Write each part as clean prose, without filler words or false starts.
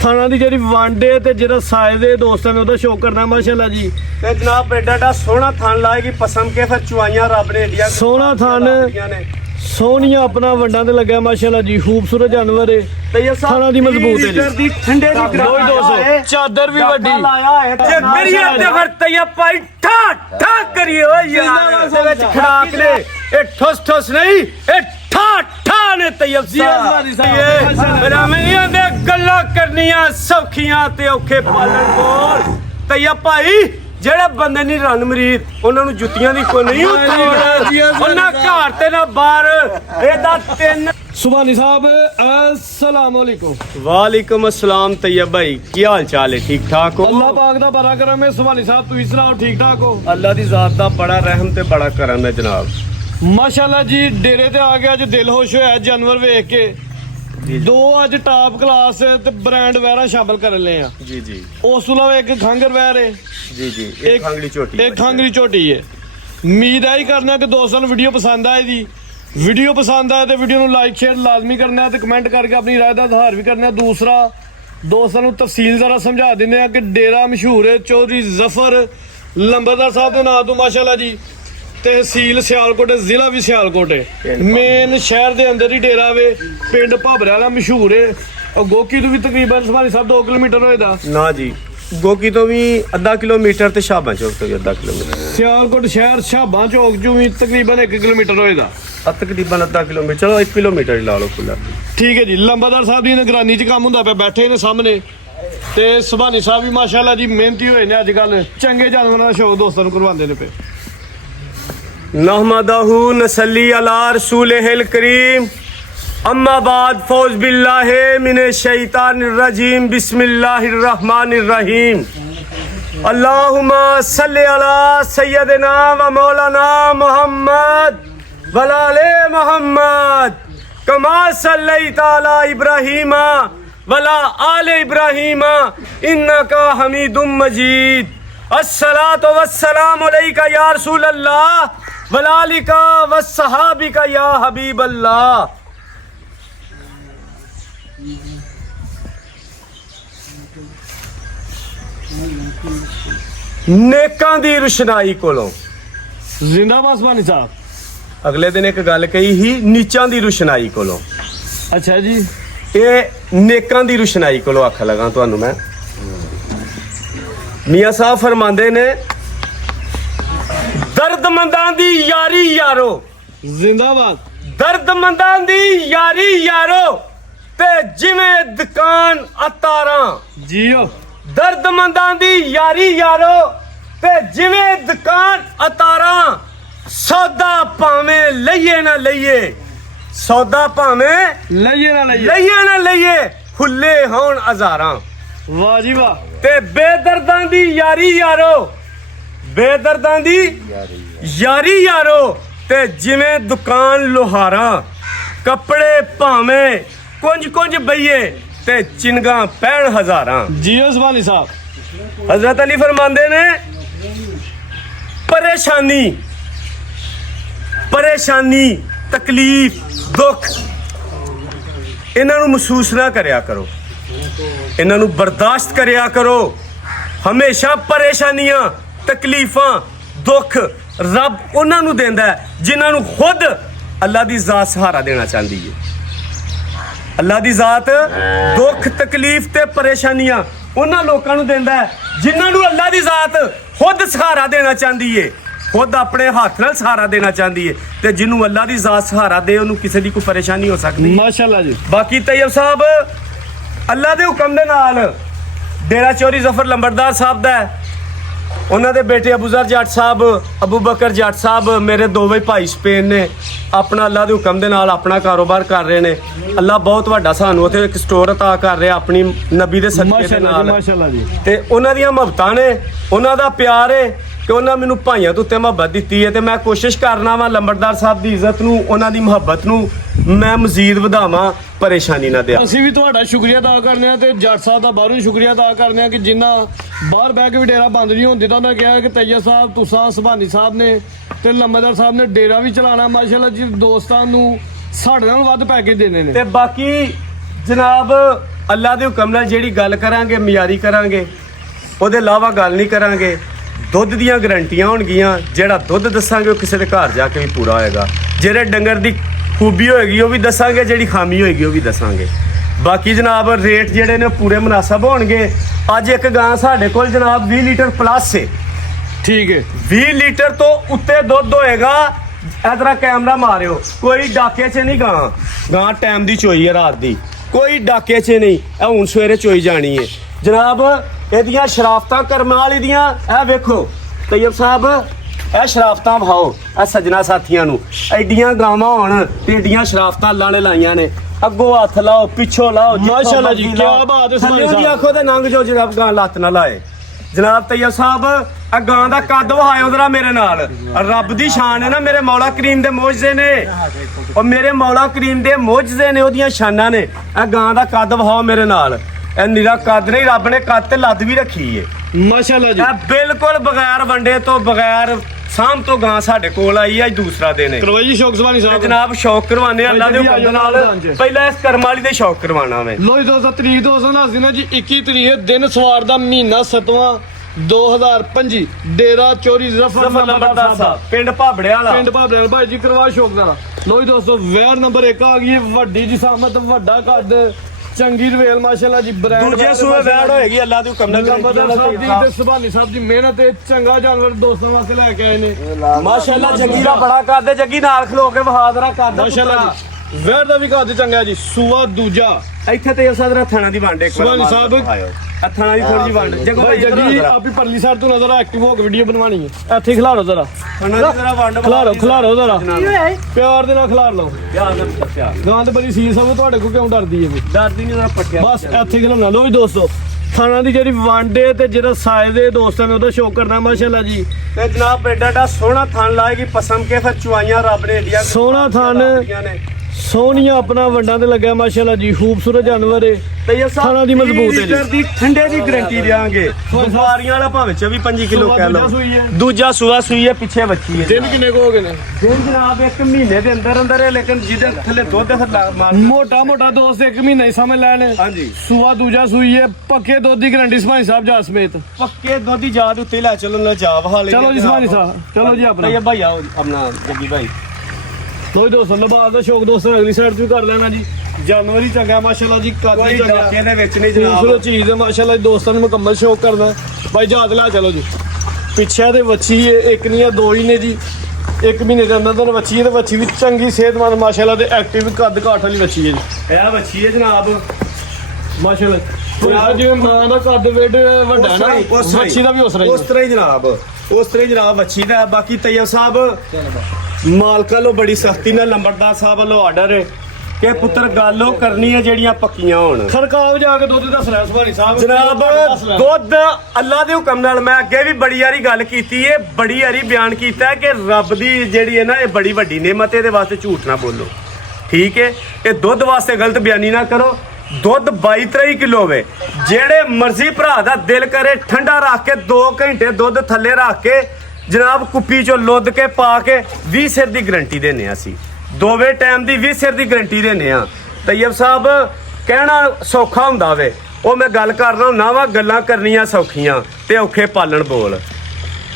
थाना की जी वंड है तो जो साइज है दोस्तों ने शो करना माशाल्लाह जी। ते जनाब एडा सोहना थान लाएगी पसम के फिर चुआइयां रब ने एडियां सोहना थान सोहनिया अपना वंडा ते लगा माशाल्लाह जी। खूबसूरत जानवर है, थाना दी मजबूत है जी। ठंडे दी दोस्तों चादर भी वड्डी लाया है जे करिए ते फिर तैया पाई ठा ठा करिए ओ यार दे विच खड़ाक ने ए ठुस ठुस नहीं ए ठा ठा ने तैयब साहब मेरा नहीं आंदे गल्लां करनियां सौखियां ते औखे पालन बोल तैया भाई ਜਿਹੜੇ ਬੰਦੇ ਨਹੀਂ ਰਨ ਮਰੀਦ ਉਹਨਾਂ ਨੂੰ ਜੁੱਤੀਆਂ ਦੀ ਕੋਈ ਨਹੀਂ ਉਹਨਾਂ ਘਰ ਤੇ ਨਾ ਬਾਹਰ ਇਹਦਾ ਤਿੰਨ सुभानी साहब अस्सलाम वालेकुम। वालेकुम अस्सलाम तैयब भाई की हाल चाल है ठीक ठाक हो अल्लाह पाक दा बड़ा करम है सुभानी साहब तुसीं सुनाओ ठीक ठाक हो अल्लाह दी जात दा बड़ा रहम ते बड़ा करम है जनाब माशाल्लाह जी। डेरे ते आ गया अज दिल खुश होया जानवर वेख के दो अज टॉप क्लास ते ब्रांड वैरा शामिल कर ले हैं जी जी उस तो अलावा एक खंगर वैर है जी जी एक खांगड़ी चोटी एक खांगरी झोटी है। उम्मीद है ही करना कि दोस्तों वीडियो पसंद आए दी वीडियो पसंद आए तो वीडियो को लाइक शेयर लाजमी करना है, कमेंट करके अपनी राय का इजहार भी करना। दूसरा दोस्तों को तफसील जरा समझा दें कि डेरा मशहूर है चौधरी जफर लंबरदार साहब के नाम तो माशाल्लाह जी। तहसील सियालकोट जिला भी सियालकोट है, मेन शहर के अंदर ही डेरा वे पिंड भाबरे वाला मशहूर है। और गोकी तो भी तकरीबन सुभानी साहब 2 किलोमीटर होएगा ना जी गोकी तो भी आधा किलोमीटर ते शाबा चौक तो भी आधा किलोमीटर सियालकोट शहर शाबा चौक चो भी तकरीबन 1 किलोमीटर होएगा तकरीबन आधा किलोमीटर चलो 1 किलोमीटर ही ला लो खुला ठीक है जी। लंबादार साहब की निगरानी च काम हुंदा पिया बैठे ने सामने ते सुभानी साहब भी माशाल्लाह जी मेहनती होए ने अजकल चंगे जानवरां दा शौक दोस्तां नूं करवांदे ने पे। नहमदहू नसल्ली अला रसूलिहिल करीम अम्मा बाद फौज बिल्लाहि मिनश शैतानिर रजीम बिस्मिल्लाहिर रहमानिर रहीम अल्लाहुम्मा सल्लि अला सय्यदिना व मौलाना मुहम्मद व आले मुहम्मद कमा सल्लैता अला इब्राहीम व आले इब्राहीम इन्नका हमीदुम मजीद अस्सलातु वस्सलामु अलैका या रसूल अल्लाह व आलिका व सहाबिका या हबीब अल्लाह। नेकां दी रुशनाई कोलों जिंदाबाद सुभानी साहब। अगले दिन एक गल कही ही नीचां दी रुशनाई कोलों अच्छा जी ये नेकां दी रुशनाई कोलों आख लगा तुहानू मैं। मियां साहब फरमांदे ने दर्दमंदां दी यारी यारो जिंदाबाद दर्दमंदां दी यारी यारो ते जिवें दुकान अतारां जियो दर्दमंदां दी यारी यारो ते जिवें दुकान अतारां सौदा भावें लईए ना लईए सौदा भावें लइए ना लईए खुले होण हज़ारां वाह जी वाह। ते बेदर्दां दी यारी यारो बेदर्दां दी यारी यारो ते जिवें दुकान लोहारां कपड़े भावें कुंज कुंज बईए ते चिनगा पैण हज़ारां जियो सुभानी साहब। हजरत अली फरमांदे ने परेशानी परेशानी तकलीफ दुख इन्हां नूं महसूस ना करया करो, इन्हां नूं बर्दाश्त करया करो। हमेशा परेशानियां तकलीफां दुख रब उन्हां नूं देंदा है जिन्हां नूं खुद अल्लाह दी जात सहारा देना चाहती है। अल्लाह दी जात दुख तकलीफ ते परेशानियां उन्हां लोकां नूं देंदा है जिन्हां नूं अल्लाह दी जात खुद सहारा देना चाहती है, खुद अपने हाथ नाल सहारा देना चाहती है। ते जिन्हों अल्लाह दी जात सहारा दे उन्होंने किसी की कोई परेशानी हो सकती माशाल्लाह जी। बाकी तैयब साहब अल्लाह दे हुक्म दे नाल डेरा चौधरी जफर लंबरदार साहब दा उन्हां दे बेटे अबूजर जट साहब अबू बकर जट साहब मेरे दोवें भाई स्पेन ने अपना अल्लाह दे हुक्म दे नाल अपना कारोबार कर रहे ने। अल्लाह बहुत वड्डा सानू उत्थे एक स्टोर अता कर रहा अपनी नबी दे सदके दे नाल माशाल्लाह जी। ते उन्हां दियां मुहब्बतां ने उन्हां दा प्यार है कि उन्हां मैनूं भाइयां तो उत्ते मुहब्बत दित्ती है ते मैं कोशिश करना वा लंबरदार साहब दी इज्जत नूं उन्हां दी मुहब्बत नूं मैं मजीद वधावां परेशानी ना दिया। ਅਸੀਂ ਵੀ ਤੁਹਾਡਾ ਸ਼ੁਕਰੀਆ ਅਦਾ ਕਰਨੇ ਆ ਤੇ ਜੱਟ ਸਾਹਿਬ ਦਾ ਬਾਹਰੋਂ ਸ਼ੁਕਰੀਆ ਅਦਾ ਕਰਨੇ ਆ ਕਿ ਜਿੰਨਾ ਬਾਹਰ ਬਹਿ ਕੇ ਵੀ ਡੇਰਾ ਬੰਦ ਨਹੀਂ ਹੁੰਦੀ ਤਾਂ ਉਹਨਾਂ ਕਿਹਾ ਕਿ ਤੈਯਬ ਸਾਹਿਬ ਤੁਸਾਂ ਸੁਭਾਨੀ ਸਾਹਿਬ ਨੇ ਤੇ ਲੰਬਰਦਾਰ ਸਾਹਿਬ ਨੇ ਡੇਰਾ ਵੀ ਚਲਾਣਾ ਮਾਸ਼ਾਅੱਲਾ ਜੀ ਦੋਸਤਾਂ ਨੂੰ ਸਾਡੇ ਨਾਲ ਵੱਧ ਪੈਕੇਜ ਦੇਣੇ ਨੇ। ਤੇ ਬਾਕੀ जनाब ਅੱਲਾ ਦੇ ਹੁਕਮ ਨਾਲ ਜਿਹੜੀ ਗੱਲ ਕਰਾਂਗੇ ਮਿਆਰੀ ਕਰਾਂਗੇ, ਉਹਦੇ ਇਲਾਵਾ ਗੱਲ ਨਹੀਂ ਕਰਾਂਗੇ। ਦੁੱਧ ਦੀਆਂ ਗਰੰਟੀਆਂ ਹੋਣਗੀਆਂ, ਜਿਹੜਾ ਦੁੱਧ ਦੱਸਾਂਗੇ ਉਹ ਕਿਸੇ ਦੇ ਘਰ ਜਾ ਕੇ ਵੀ ਪੂਰਾ ਹੋਏਗਾ। ਜਿਹੜੇ ਡੰਗਰ ਦੀ ਖੂਬੀ ਹੋਏਗੀ ਉਹ ਵੀ ਦੱਸਾਂਗੇ, ਜਿਹੜੀ ਖਾਮੀ ਹੋਏਗੀ ਉਹ ਵੀ ਦੱਸਾਂਗੇ। ਬਾਕੀ ਜਨਾਬ ਰੇਟ ਜਿਹੜੇ ਨੇ ਪੂਰੇ ਮੁਨਾਸਬ ਹੋਣਗੇ। ਅੱਜ ਇੱਕ ਗਾਂ ਸਾਡੇ ਕੋਲ ਜਨਾਬ 20 ਲੀਟਰ ਪਲੱਸ ਹੈ। ਠੀਕ ਹੈ 20 ਲੀਟਰ ਤੋਂ ਉੱਤੇ ਦੁੱਧ ਹੋਏਗਾ। ਇਧਰ ਕੈਮਰਾ ਮਾਰਿਓ, ਕੋਈ ਡਾਕੇ 'ਚ ਨਹੀਂ ਗਾਂ ਟਾਈਮ ਦੀ ਚੋਈ ਹੈ, ਰਾਤ ਦੀ, ਕੋਈ ਡਾਕੇ 'ਚ ਨਹੀਂ। ਇਹ ਹੁਣ ਸਵੇਰੇ ਚੋਈ ਜਾਣੀ ਹੈ ਜਨਾਬ। ਇਹਦੀਆਂ ਸ਼ਰਾਫਤਾਂ ਕਰਮਾਂ ਵਾਲੀ ਦੀਆਂ ਇਹ ਵੇਖੋ ਤੈयब ਸਾਹਿਬ, ਇਹ ਸ਼ਰਾਫਤਾਂ ਵਿਖਾਓ ਇਹ ਸੱਜਣਾ ਸਾਥੀਆਂ ਨੂੰ। ਐਡੀਆਂ ਗਾਵਾਂ ਹੋਣ ਤੇ ਐਡੀਆਂ ਸ਼ਰਾਫਤਾਂ ਅੱਲਾ ਨੇ ਲਾਈਆਂ ਨੇ। ਅੱਗੋਂ ਹੱਥ ਲਾਓ, ਪਿੱਛੋਂ ਲਾਓ, ਮਾਸ਼ਾਅੱਲਾ ਜੀ, ਕਿਆ ਬਾਤ ਹੈ ਥੱਲੇ ਸਾਹਿਬ। ਦੀ ਆਖੋ ਤੇ ਨੰਗ ਜੋ ਜਨਾਬ ਗਾਂ ਲੱਤ ਨਾ ਲਾਏ। ਜਨਾਬ ਤैयब ਸਾਹਿਬ ਆ ਗਾਂ ਦਾ ਕੱਦ ਵਹਾਇਓ ਜਰਾ ਮੇਰੇ ਨਾਲ। ਰੱਬ ਦੀ ਸ਼ਾਨ ਹੈ ਨਾ, ਮੇਰੇ ਮੌਲਾ ਕਰੀਮ ਦੇ ਮੌਜਜ਼ੇ ਨੇ, ਉਹ ਮੇਰੇ ਮੌਲਾ ਕਰੀਮ ਦੇ ਮੌਜਜ਼ੇ ਨੇ, ਉਹਦੀਆਂ ਸ਼ਾਨਾਂ ਨੇ। ਆ ਗਾਂ ਦਾ ਕੱਦ ਵਹਾਓ ਮੇਰੇ ਨਾਲ। ਇਹ ਨਿਰਾ ਕੱਦ ਨਹੀਂ, ਰੱਬ ਨੇ ਕੱਦ ਤੇ ਲੱਦ ਵੀ ਰੱਖੀ ਏ। ਮਾਸ਼ਾਅੱਲਾ ਜੀ। ਇਹ ਬਿਲਕੁਲ ਬਗੈਰ ਵੰਡੇ ਤੋਂ, ਬਗੈਰ ਸਾਂਭ ਤੋਂ ਗਾਂ ਸਾਡੇ ਕੋਲ ਆਈ। ਅੱਜ ਦੂਸਰਾ ਦਿਨ ਹੈ। ਕਰਵਾਈ ਜੀ ਸ਼ੌਕ ਸੁਭਾਨੀ ਤੇ ਸਾਹਿਬ। ਜਨਾਬ ਸ਼ੌਕ ਕਰਵਾਣੇ ਅੱਲਾ ਦੇ ਹੁਕਮ ਨਾਲ। ਪਹਿਲਾਂ ਇਸ ਕਰਮ ਵਾਲੀ ਦੇ ਸ਼ੌਕ ਕਰਵਾਣਾ ਵੇ। ਲੋ ਜੀ ਦੋਸਤੋ, ਤਰੀਕ ਦੋਸਤੋ ਦੱਸ ਦਿਨਾ ਜੀ 21 ਤਰੀਕ ਦਿਨ ਸਵਾਰ ਦਾ ਮਹੀਨਾ 7ਵਾਂ 2025 ਡੇਰਾ ਚੋਰੀ ਜ਼ਫਰ ਨੰਬਰਦਾਰ ਸਾਹਿਬ ਪਿੰਡ ਭਾਬੜੇ ਵਾਲਾ। ਪਿੰਡ ਭਾਬੜੇ ਭਾਈ ਜੀ ਕਰਵਾ ਸ਼ੌਕ ਦਾ। ਲੋ ਜੀ ਦੋਸਤੋ, ਵੈਰ ਨੰਬਰ 1 ਆ ਗਈ ਹੈ। ਵੱਡੀ ਜਿਸਾਮਤ, ਵੱਡਾ ਕੱਦ, ਚੰਗੀ ਰਵੇਲ ਮਾਸ਼ਾਅੱਲਾ ਜੀ। ਬ੍ਰਾਂਡ ਦੂਜੇ ਸੂਏ ਵੈੜ ਹੋਏਗੀ ਅੱਲਾ ਦੇ ਹੁਕਮ ਨਾਲ। ਨੰਬਰਦਾਰ ਸਾਹਿਬ ਦੀ ਤੇ ਸੁਭਾਨੀ ਸਾਹਿਬ ਦੀ ਮਿਹਨਤ ਤੇ ਚੰਗਾ ਜਾਨਵਰ ਦੋਸਤਾਂ ਵਾਸਤੇ ਲੈ ਕੇ ਆਏ ਨੇ। ਮਾਸ਼ਾਅੱਲਾ ਜੱਗੀ ਦਾ ਬੜਾ ਕੱਦ ਹੈ। ਜੱਗੀ ਨਾਲ ਖਲੋ ਕੇ ਵਹਾ ਦਰਾ ਕੱਦ। ਮਾਸ਼ਾਅੱਲਾ ਜੀ, ਵੈਰ ਦਾ ਵੀ ਕੱਦ ਚੰਗਾ ਜੀ। ਸੂਆ ਦੂਜਾ ਇੱਥੇ ਤੇ ਸਾਡਾ ਥਾਣਾ ਦੀ ਵੰਡ ਇੱਕ ਸੁਭਾਨੀ ਸਾਹਿਬ ਥਾਣਾ ਦੀ ਥੋੜੀ ਜਿਹੀ ਵੰਡ ਜੱਗੋ ਭਾਈ ਜੱਗੀ ਆਪੀ ਪਰਲੀ ਸਾਈਡ ਤੋਂ ਨਜ਼ਰ ਐਕਟਿਵ ਹੋ ਕੇ ਵੀਡੀਓ ਬਣਵਾਣੀ ਹੈ। ਇੱਥੇ ਖਿਲਾਰੋ ਜ਼ਰਾ, ਥਾਣਾ ਦੀ ਜ਼ਰਾ ਵੰਡ ਖਿਲਾਰੋ ਜ਼ਰਾ, ਪਿਆਰ ਦੇ ਨਾਲ ਖਿਲਾਰ ਲਓ। ਧਿਆਨ ਨਾਲ ਪੱਟਿਆ ਗਾਂ ਤੇ ਬੜੀ ਸੀਸ ਹੋਵੇ, ਤੁਹਾਡੇ ਕੋਲ ਕਿਉਂ ਡਰਦੀ ਹੈ? ਡਰਦੀ ਨਹੀਂ ਜ਼ਰਾ ਪੱਟਿਆ ਬਸ ਇੱਥੇ ਖਿਲਾਉਣਾ। ਲੋ ਜੀ ਦੋਸਤੋ, ਥਾਣਾ ਦੀ ਜਿਹੜੀ ਵਾਂਡੇ ਤੇ ਜਿਹੜਾ ਸਾਇਜ਼ ਦੇ ਦੋਸਤਾਂ ਨੇ ਉਹਦਾ ਸ਼ੌਕ ਕਰਨਾ ਮਾਸ਼ਾਅੱਲਾ ਜੀ। ਤੇ ਜਨਾਬ ਐਡਾ ਸੋਹਣਾ ਥਣ ਲਾਏਗੀ ਪਸੰਦ ਕੇ ਫਿਰ ਚੁਆਈਆਂ ਰੱਬ ਨੇ ਦੀਆਂ ਸੋਹਣਾ ਥਣ, ਸੋਹਣੀਆਂ ਆਪਣਾ ਵੰਡਾਂ ਤੇ ਲੱਗਿਆ ਮਾਸ਼ਾਅੱਲਾ ਜੀ। ਖੂਬਸੂਰਤ ਜਾਨਵਰ ਹੈ ਤੇ ਇਹ ਥਾਣਾ ਦੀ ਮਜ਼ਬੂਤ ਹੈ ਜੀ। ਲੀਟਰ ਦੀ ਠੰਡੇ ਦੀ ਗਾਰੰਟੀ ਦੇਵਾਂਗੇ। ਬੁਖਾਰੀਆਂ ਵਾਲਾ ਭਾਵੇਂ 24-25 ਕਿਲੋ ਕਹਿ ਲਓ। ਦੂਜਾ ਸੂਆ ਸੂਈ ਹੈ, ਪਿੱਛੇ ਬੱਚੀ ਹੈ। ਦਿਨ ਕਿੰਨੇ ਕੋ ਹੋ ਗਏ ਨੇ? ਦਿਨ ਜਨਾਬ 1 ਮਹੀਨੇ ਦੇ ਅੰਦਰ ਅੰਦਰ ਹੈ, ਲੇਕਿਨ ਜਿਹਦੇ ਥੱਲੇ ਦੁੱਧ ਫਿਰ ਮਾਰ ਮੋਟਾ ਮੋਟਾ ਦੋਸਤ 1 ਮਹੀਨਾ ਹੀ ਸਮਝ ਲੈਣ। ਹਾਂਜੀ ਸੂਆ ਦੂਜਾ ਸੂਈ ਹੈ, ਪੱਕੇ ਦੁੱਧ ਦੀ ਗਾਰੰਟੀ ਸੁਭਾਨੀ ਸਾਹਿਬ ਜਾ ਸਮੇਤ। ਪੱਕੇ ਦੁੱਧ ਦੀ ਯਾਦ ਉੱਤੇ ਲੈ ਚੱਲੋ ਨਾ ਜਾ ਵਹਾਲੇ। ਚਲੋ ਜੀ ਸੁਭਾਨੀ ਸਾਹਿਬ, ਚਲੋ ਜੀ ਆਪਣਾ ਭਈਆ ਭਾਈ ਆਓ ਆਪਣਾ ਜੱਗੀ ਭਾਈ। ਲੋ ਜੀ ਦੋਸਤੋ, ਲਿਬਾਸ ਦਾ ਸ਼ੌਕ ਦੋਸਤੋ ਅਗਲੀ ਸਾਈਡ ਤੋਂ ਵੀ ਕਰ ਲੈਣਾ ਜੀ। ਜਾਨਵਰ ਹੀ ਚੰਗਾ ਮਾਸ਼ਾਅੱਲਾ ਜੀ, ਕੱਦ ਕੋਈ ਹੀ ਚੰਗਾ, ਡਾਕੇ ਦੇ ਵਿੱਚ ਨਹੀਂ ਜਨਾਬ। ਖੂਬਸੂਰਤ ਚੀਜ਼ ਹੈ ਮਾਸ਼ਾਅੱਲਾ ਜੀ। ਦੋਸਤਾਂ ਨੂੰ ਮੁਕੰਮਲ ਸ਼ੌਕ ਕਰਦਾ ਭਾਈ ਜਹਾਜ਼ ਲੈ ਚਲੋ ਜੀ। ਪਿੱਛੇ ਦੇ ਵੱਛੀ ਹੈ, ਇੱਕ ਨਹੀਂ ਆ ਦੋ ਹੀ ਨੇ ਜੀ। 1 ਮਹੀਨੇ ਦੇ ਅੰਦਰ ਅੰਦਰ ਵੱਛੀ ਹੈ ਤੇ ਵੱਛੀ ਵੀ ਚੰਗੀ ਸਿਹਤਮੰਦ ਮਾਸ਼ਾਅੱਲਾ ਤੇ ਐਕਟਿਵ ਕੱਦ ਕਾਠ ਵਾਲੀ ਵੱਛੀ ਹੈ ਜੀ। ਇਹ ਬੱਚੀ ਹੈ ਜਨਾਬ ਮਾਸ਼ਾਅੱਲਾ। ਯਾਰ ਜਿਵੇਂ ਮਾਂ ਦਾ ਕੱਦ ਵੇਡ ਵੱਡਾ ਨਾ, ਵੱਛੀ ਦਾ ਵੀ ਉਸ ਤਰ੍ਹਾਂ ਹੀ ਜਨਾਬ, ਉਸ ਤਰ੍ਹਾਂ ਹੀ ਜਨਾਬ ਵੱਛੀ ਦਾ। ਬਾਕੀ ਤैयब ਸਾਹਿਬ ਮਾਲਕਾਂ ਲੋ ਬੜੀ ਸਖਤੀ ਨਾਲ ਲੰਬੜਦਾਰ ਸਾਹਿਬ ਵੱਲੋਂ ਆਰਡਰ ਹੈ ਕਿ ਪੁੱਤਰ ਗੱਲ ਉਹ ਕਰਨੀ ਹੈ ਜਿਹੜੀਆਂ ਪੱਕੀਆਂ ਹੋਣ। ਖੜਕਾਵ ਜਾ ਕੇ ਦੁੱਧ ਦੱਸ ਰਿਹਾ ਸੁਭਾਨੀ ਸਾਹਿਬ। ਜਨਾਬ ਦੁੱਧ ਅੱਲਾ ਦੇ ਹੁਕਮ ਨਾਲ, ਮੈਂ ਅੱਗੇ ਵੀ ਬੜੀ ਵਾਰੀ ਗੱਲ ਕੀਤੀ ਹੈ, ਬੜੀ ਵਾਰੀ ਬਿਆਨ ਕੀਤਾ ਕਿ ਰੱਬ ਦੀ ਜਿਹੜੀ ਹੈ ਨਾ ਇਹ ਬੜੀ ਵੱਡੀ ਨਿਮਤ ਹੈ। ਇਹਦੇ ਵਾਸਤੇ ਝੂਠ ਨਾ ਬੋਲੋ, ਠੀਕ ਹੈ? ਇਹ ਦੁੱਧ ਵਾਸਤੇ ਗਲਤ ਬਿਆਨੀ ਨਾ ਕਰੋ। ਦੁੱਧ 22-23 ਕਿਲੋ ਹੋਵੇ। ਜਿਹੜੇ ਮਰਜ਼ੀ ਭਰਾ ਦਾ ਦਿਲ ਕਰੇ ਠੰਡਾ ਰੱਖ ਕੇ 2 ਘੰਟੇ ਦੁੱਧ ਥੱਲੇ ਰੱਖ ਕੇ ਜਨਾਬ ਕੁੱਪੀ ਚੋਂ ਲੁੱਧ ਕੇ ਪਾ ਕੇ 20 ਸਿਰ ਦੀ ਗਰੰਟੀ ਦਿੰਨੇ ਆ ਅਸੀਂ। ਦੋਵੇਂ ਟਾਈਮ ਦੀ 20 ਸਿਰ ਦੀ ਗਰੰਟੀ ਦਿੰਨੇ ਆ। ਤैयब ਸਾਹਿਬ ਕਹਿਣਾ ਸੌਖਾ ਹੁੰਦਾ ਵੇ, ਉਹ ਮੈਂ ਗੱਲ ਕਰਦਾ ਹੁੰਦਾ ਵਾ। ਗੱਲਾਂ ਕਰਨੀਆਂ ਸੌਖੀਆਂ ਤੇ ਔਖੇ ਪਾਲਣ ਬੋਲ।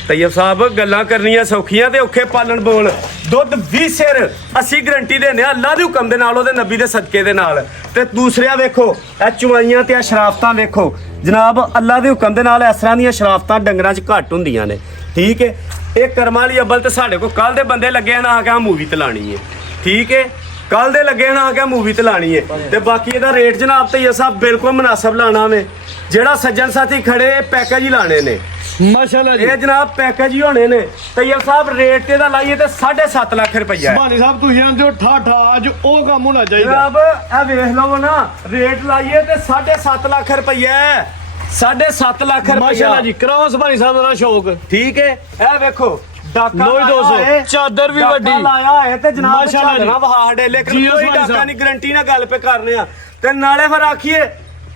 ਤैयब ਸਾਹਿਬ ਗੱਲਾਂ ਕਰਨੀਆਂ ਸੌਖੀਆਂ ਤੇ ਔਖੇ ਪਾਲਣ ਬੋਲ। ਦੁੱਧ 20 ਸਿਰ ਅਸੀਂ ਗਰੰਟੀ ਦਿੰਦੇ ਆ ਅੱਲਾ ਦੇ ਹੁਕਮ ਦੇ ਨਾਲ, ਉਹਦੇ ਨਬੀ ਦੇ ਸਦਕੇ ਦੇ ਨਾਲ। ਤੇ ਦੂਸਰਿਆ ਵੇਖੋ ਇਹ ਚੁਆਈਆਂ ਤੇ ਇਹ ਸ਼ਰਾਫਤਾਂ ਵੇਖੋ ਜਨਾਬ, ਅੱਲਾ ਦੇ ਹੁਕਮ ਦੇ ਨਾਲ ਇਸ ਤਰ੍ਹਾਂ ਦੀਆਂ ਸ਼ਰਾਫਤਾਂ ਡੰਗਰਾਂ 'ਚ ਘੱਟ ਹੁੰਦੀਆਂ ਨੇ, ਠੀਕ ਹੈ? ਇਹ ਕਰਮਾਂ ਵਾਲੀ ਅਬਲ ਤੇ ਸਾਡੇ ਕੋਲ ਕੱਲ ਦੇ ਬੰਦੇ ਲੱਗੇ ਨਾ ਆ ਕੇ ਮੂਵੀ ਤੇ ਲਾਣੀ ਹੈ, ਠੀਕ ਹੈ? ਕੱਲ ਦੇ ਲੱਗੇ ਨਾ ਆ ਕੇ ਮੂਵੀ ਤੇ ਲਾਣੀ ਹੈ। ਤੇ ਬਾਕੀ ਇਹਦਾ ਰੇਟ ਜਨਾਬ ਤैयब ਸਾਹਿਬ ਬਿਲਕੁਲ ਮੁਨਾਸਬ ਲਾਣਾ ਵੇ। ਜਿਹੜਾ ਸੱਜਣ ਸਾਥੀ ਖੜੇ ਪੈਕੇਜ ਹੀ ਲਾਣੇ ਨੇ ਮਾਸ਼ਾਅੱਲਾ ਜੀ। ਇਹ ਜਨਾਬ ਪੈਕੇਜ ਹੀ ਹੋਣੇ ਨੇ। ਤैयब ਸਾਹਿਬ ਰੇਟ ਤੇ ਦਾ ਲਾਈਏ ਤੇ 7.5 ਲੱਖ ਰੁਪਈਆ। ਸੁਭਾਨੀ ਸਾਹਿਬ ਤੁਸੀਂ ਆਂਦੇ ਹੋ ਠਾਠਾ, ਅੱਜ ਉਹ ਕੰਮ ਹੋਣਾ ਚਾਹੀਦਾ ਜਨਾਬ। ਇਹ ਵੇਖ ਲਓ ਨਾ, ਰੇਟ ਲਾਈਏ ਤੇ 7.5 ਲੱਖ ਰੁਪਈਆ। 7.5 ਲੱਖ ਰੁਪਈਆ ਮਾਸ਼ਾਅੱਲਾ ਜੀ। ਕਰਾਓ ਸੁਭਾਨੀ ਸਾਹਿਬ ਦਾ ਸ਼ੌਕ, ਠੀਕ ਹੈ? ਇਹ ਵੇਖੋ ਡਾਕਾ ਲੋ ਜੀ ਦੋਸਤੋ, ਚਾਦਰ ਵੀ ਵੱਡੀ ਲਾਇਆ ਹੈ ਤੇ ਜਨਾਬ ਮਾਸ਼ਾਅੱਲਾ ਜੀ। ਚਾਦਰਾਂ ਵਹਾ ਡੇ, ਲੇਕਿਨ ਜੀ ਕੋਈ ਉਸਮਾਨੀ ਡਾਕਾ ਸਾਹਿਬ। ਨਹੀਂ, ਗਰੰਟੀ ਨਾਲ ਗੱਲ ਪੇ ਕਰਨੇ ਆ। ਤੇ ਨਾਲੇ ਫਿਰ ਆਖੀਏ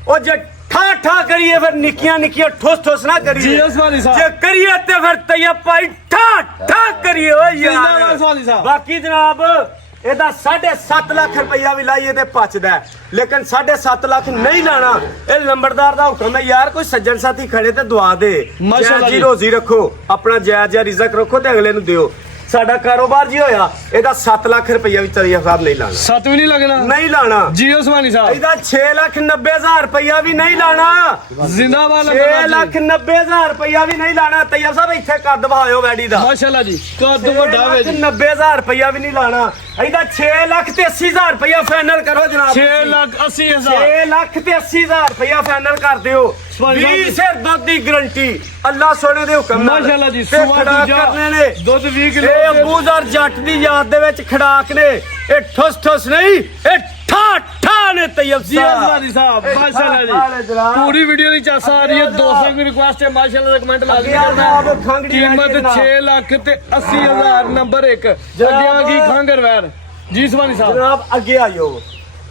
ਉਹ ਜੇ ਠਾ ਕਰੀਏ ਫਿਰ ਨਿੱਕੀਆਂ ਠੋਸ ਨਾ ਕਰੀਏ ਜੀ ਉਸਮਾਨੀ ਸਾਹਿਬ। ਜੇ ਕਰੀਏ ਤੇ ਫਿਰ ਤैयब ਭਾਈ ਠਾ ਕਰੀਏ ਓ ਜਿੰਦਾਬਾਦ ਉਸਮਾਨੀ ਯਾਰ। ਸਾਹਿਬ। ਬਾਕੀ ਜਨਾਬ ਇਹਦਾ 7.5 ਲੱਖ ਰੁਪਈਆ ਵੀ ਲਾਈਏ ਤੇ ਪਚਦਾ ਹੈ। ਲੇਕਿਨ 7.5 ਲੱਖ ਨਹੀਂ ਲਾਣਾ। ਇਹ ਲੰਬੜਦਾਰ ਦਾ ਹੁਕਮ ਹੈ ਯਾਰ, ਕੋਈ ਸੱਜਣ ਸਾਥੀ ਖੜੇ ਤੇ ਦੁਆ ਦੇ, ਮਾਸ਼ਾਅੱਲਾ ਜੀ ਰੋਜ਼ੀ ਰੱਖੋ, ਆਪਣਾ ਜਾਇਜ਼ ਜਿਹਾ ਰਿਜ਼ਕ ਰੱਖੋ ਤੇ ਅਗਲੇ ਨੂੰ ਦਿਓ। ਸਾਡਾ ਕਾਰੋਬਾਰ ਜੀ ਹੋਇਆ, ਇਹਦਾ 7 ਲੱਖ ਰੁਪਈਆ ਵੀ ਤਰੀਆ ਸਾਹਿਬ ਨਹੀਂ ਲਾਣਾ। 7 ਵੀ ਨਹੀਂ ਲੱਗਣਾ ਨਹੀਂ ਲਾਣਾ। ਜੀਓ ਸਵਾਨੀ ਸਾਹਿਬ ਇਹਦਾ 6,90,000 ਰੁਪਈਆ ਵੀ ਨਹੀਂ ਲਾਣਾ। ਜ਼ਿੰਦਾਬਾਦ 6,90,000 ਰੁਪਈਆ ਵੀ ਨਹੀਂ ਲਾਣਾ। ਤੈਯਬ ਸਾਹਿਬ ਇੱਥੇ ਕੱਦ ਵਹਾਇਓ ਵੈਡੀ ਦਾ। ਮਾਸ਼ਾਅੱਲਾ ਜੀ ਕੱਦ ਵੱਡਾ ਵੇ ਜੀ। 6,90,000 ਰੁਪਈਆ ਵੀ ਨਹੀਂ ਲਾਣਾ। ਇਹਦਾ 6,80,000 ਰੁਪਈਆ ਫਾਈਨਲ ਕਰੋ ਜਨਾਬ। 6,80,000 6,80,000 ਰੁਪਈਆ ਫਾਈਨਲ ਕਰ ਦਿਓ। 20 ਸਿਰ ਦੁੱਧ ਦੀ ਗਰੰਟੀ ਅੱਲਾਹ ਸੋਹਣੇ ਦੇ ਹੁਕਮ ਨਾਲ। ਮਾਸ਼ਾਅੱਲਾ ਜੀ ਤੇ ਸੁਆ ਖੜਾਕ ਦੂਜਾ ਕਰਨੇ ਨੇ। ਦੁੱਧ 20 ਕਿਲੋ ਇਹ ਅਬੂਜ਼ਰ ਜੱਟ ਦੀ ਯਾਦ ਦੇ ਵਿੱਚ ਖੜਾਕ ਨੇ। ਇਹ ਠੁਸ ਠੁਸ ਨਹੀਂ, ਇਹ ਠਾ ਠਾ ਨੇ ਤੈਯਬ ਜੀ ਅਜ਼ਵਾਨੀ ਸਾਹਿਬ ਮਾਸ਼ਾਅੱਲਾ ਜੀ। ਪੂਰੀ ਵੀਡੀਓ ਦੀ ਚਾਸਾ ਆ ਰਹੀ ਹੈ। ਦੋਸਤਾਂ ਦੀ ਰਿਕੁਐਸਟ ਹੈ ਮਾਸ਼ਾਅੱਲਾ ਦਾ ਕਮੈਂਟ ਲਾ ਦੇਣਾ। ਕੀਮਤ 6 ਲੱਖ ਤੇ 80,000 ਨੰਬਰ 1 ਅੱਗੇ ਕੀ ਖੰਗਰ ਵੈਰ ਜੀ ਸਵਾਨੀ ਸਾਹਿਬ ਜਨਾਬ ਅੱਗੇ ਆਇਓ।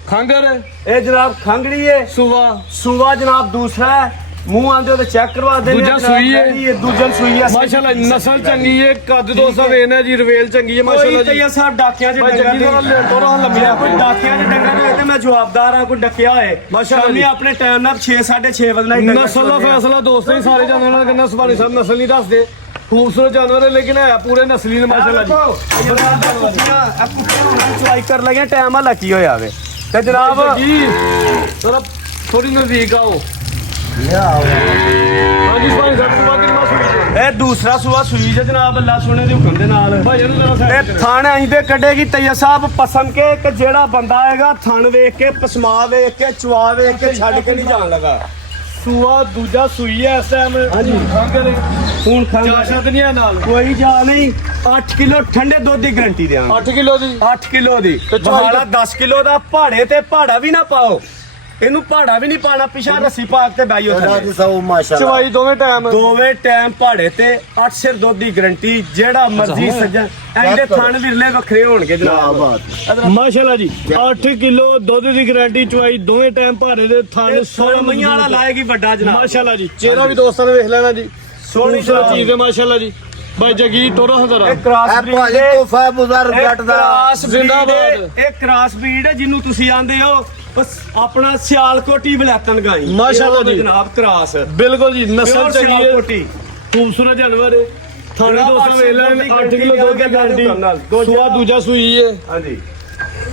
ਖੰਗਰ ਇਹ ਜਨਾਬ ਖੰਗੜੀ ਹੈ। ਸੂਆ ਜਨਾਬ ਦੂਸਰਾ ਹੈ। ਮੂੰਹ ਆਂਦੇ ਤੇ ਚੈੱਕ ਕਰਵਾ ਦੇ। ਦੂਜਾ ਸੂਈ ਹੈ। ਦੂਜਾ ਸੂਈ ਹੈ। ਮਾਸ਼ਾਅੱਲਾ ਨਸਲ ਚੰਗੀ ਹੈ। ਕੱਦ ਦੋਸਤਾਂ ਵੇਖਣਾ ਜੀ ਰਵੇਲ ਚੰਗੀ ਹੈ ਮਾਸ਼ਾਅੱਲਾ ਜੀ। ਤੈਯਬ ਸਾਹਿਬ ਡਾਕਿਆਂ 'ਚ ਜੱਗੀ ਤੋਰਾ ਲੰਮੀਆਂ ਕੋਈ ਡਾਕਿਆਂ 'ਚ ਡੰਗਾ ਨਹੀਂ ਤੇ ਮੈਂ ਜਵਾਬਦਾਰ ਆ। ਕੋਈ ਡੱਕਿਆ ਹੋਏ ਸ਼ਾਮੀ ਆਪਣੇ ਟਾਈਮ ਨਾਲ 6-6:30 ਵਜੇ ਨਾਲ ਨਸਲ ਦਾ ਫੈਸਲਾ ਦੋਸਤਾਂ ਹੀ ਸਾਰੇ ਜਾਨਵਰਾਂ ਦਾ ਕਰਨਾ। ਸਵਾਨੀ ਸਾਹਿਬ ਨਸਲ ਨਹੀਂ ਦੱਸਦੇ। ਖੂਬਸੂਰਤ ਜਾਨਵਰ ਹੈ ਲੇਕਿਨ ਹੈ ਪੂਰੇ ਨਸਲੀ ਨੇ ਮਾਸ਼ਾਅੱਲਾ ਜੀ। ਚੁਆਈ ਕਰ ਲਗੇ ਟਾਈਮ ਹਾਲਾ ਕੀ ਹੋਇਆ ਵੇ ਤੇ ਜਨਾਬ ਜੀ ਥੋੜਾ ਥੋੜੀ ਨਜ਼ਦੀਕ ਆਓ। ਹਾਂਜੀ ਸਵਾਨੀ ਸਾਹਿਬ ਸੂਆ ਕਿੰਨਾ ਸੂਈ ਇਹ ਦੂਸਰਾ ਸੂਆ ਸੂਈ ਜੇ ਜਨਾਬ ਅੱਲਾਹ ਸੋਹਣੇ ਦੇ ਹੁਕਮ ਦੇ ਨਾਲ। ਭਾਈ ਇਹਨੂੰ ਜਰਾ ਸਾਈਡ ਇਹ ਥਣ ਅਸੀਂ ਤੇ ਕੱਢੇਗੀ ਤੈਯਬ ਸਾਹਿਬ ਪਸੰਦ ਕੇ ਕਿ ਜਿਹੜਾ ਬੰਦਾ ਆਏਗਾ ਥਣ ਵੇਖ ਕੇ ਪਸਮਾ ਵੇਖ ਕੇ ਚੁਆ ਵੇਖ ਕੇ ਛੱਡ ਕੇ ਨਹੀਂ ਜਾਣ ਲਗਾ। ਸੂਆ ਦੂਜਾ ਸੂਈ ਹੈ ਇਸ ਟਾਈਮ ਹਾਂਜੀ। ਖੰਗਰ ਹੁਣ ਚਾਸ਼ਾ ਤੇ ਨਹੀਂ ਹੈ ਨਾਲ ਕੋਈ ਜਾ ਨਹੀਂ। 8 ਕਿਲੋ ਠੰਡੇ ਦੁੱਧ ਦੀ ਗਰੰਟੀ ਦਿਆਂਗੇ। 8 ਕਿਲੋ ਦੀ 8 ਕਿਲੋ ਦੀ ਤੇ ਚੌਲ ਬਹਾਲਾ 10 ਕਿਲੋ ਦਾ। ਪਹਾੜੇ ਤੇ ਪਹਾੜਾ ਵੀ ਨਾ ਪਾਓ। ਇਹਨੂੰ ਪਹਾੜਾ ਵੀ ਨਹੀਂ ਪਾਣਾ। ਪਿਛਾ ਰੱਸੀ ਪਾਕ ਤੇ ਬਾਈਓ ਥੱਲੇ ਚਵਾਈ ਦੋਵੇਂ ਟਾਈਮ ਦੋਵੇਂ ਟਾਈਮ ਪਹਾੜੇ ਤੇ 8 ਸਿਰ ਦੁੱਧ ਦੀ ਗਰੰਟੀ। ਜਿਹੜਾ ਮਰਜ਼ੀ ਸੱਜਣ ਇਹਦੇ ਥਣ ਵਿਰਲੇ ਵੱਖਰੇ ਹੋਣਗੇ ਜਨਾਬ। ਮਾਸ਼ਾਅੱਲਾ ਜੀ 8 ਕਿਲੋ ਦੁੱਧ ਦੀ ਗਾਰੰਟੀ ਚਵਾਈ ਦੋਵੇਂ ਟਾਈਮ ਭਾਰੇ ਦੇ ਥਣ 16 ਮਈਆਂ ਵਾਲਾ ਲਾਏਗੀ ਵੱਡਾ ਜਨਾਬ। ਮਾਸ਼ਾਅੱਲਾ ਜੀ ਚਿਹਰਾ ਵੀ ਦੋਸਤਾਂ ਨੇ ਵੇਖ ਲੈਣਾ ਜੀ। ਸੋਹਣੀ ਚੀਜ਼ ਹੈ ਮਾਸ਼ਾਅੱਲਾ ਜੀ। ਭਾਈ ਜਗੀ ਤੋਰਾ ਹਜ਼ਰਾ ਇਹ ਕ੍ਰਾਸ ਬਰੀਡ ਹੈ। ਤੋਹਫਾ ਬੁਜ਼ਰ ਜੱਟ ਦਾ ਜ਼ਿੰਦਾਬਾਦ। ਇਹ ਕ੍ਰਾਸ ਬਰੀਡ ਹੈ ਜਿਹਨੂੰ ਤੁਸੀਂ ਆਂਦੇ ਹੋ ਬਸ ਆਪਣਾ ਸਿਆਲਕੋਟੀ ਬਲੈਤਨ ਗਾਈ। ਮਾਸ਼ਾਅੱਲਾ ਜੀ। ਜਨਾਬ ਕ੍ਰਾਸ ਬਿਲਕੁਲ ਜੀ ਨਸਲ Pure ਚੰਗੀ ਹੈ। ਸਿਆਲਕੋਟੀ। ਖੂਬਸੂਰਤ ਜਾਨਵਰ ਹੈ। ਥਾਣੇ ਦੋਸਤਾਂ ਵੇਖ ਲੈਣ 8 ਕਿਲੋ ਦੁੱਧ ਦੀ ਗਾਰੰਟੀ। ਨਾਲ। ਸੂਆ ਦੂਜਾ ਸੂਈ ਹੈ ਹਾਂਜੀ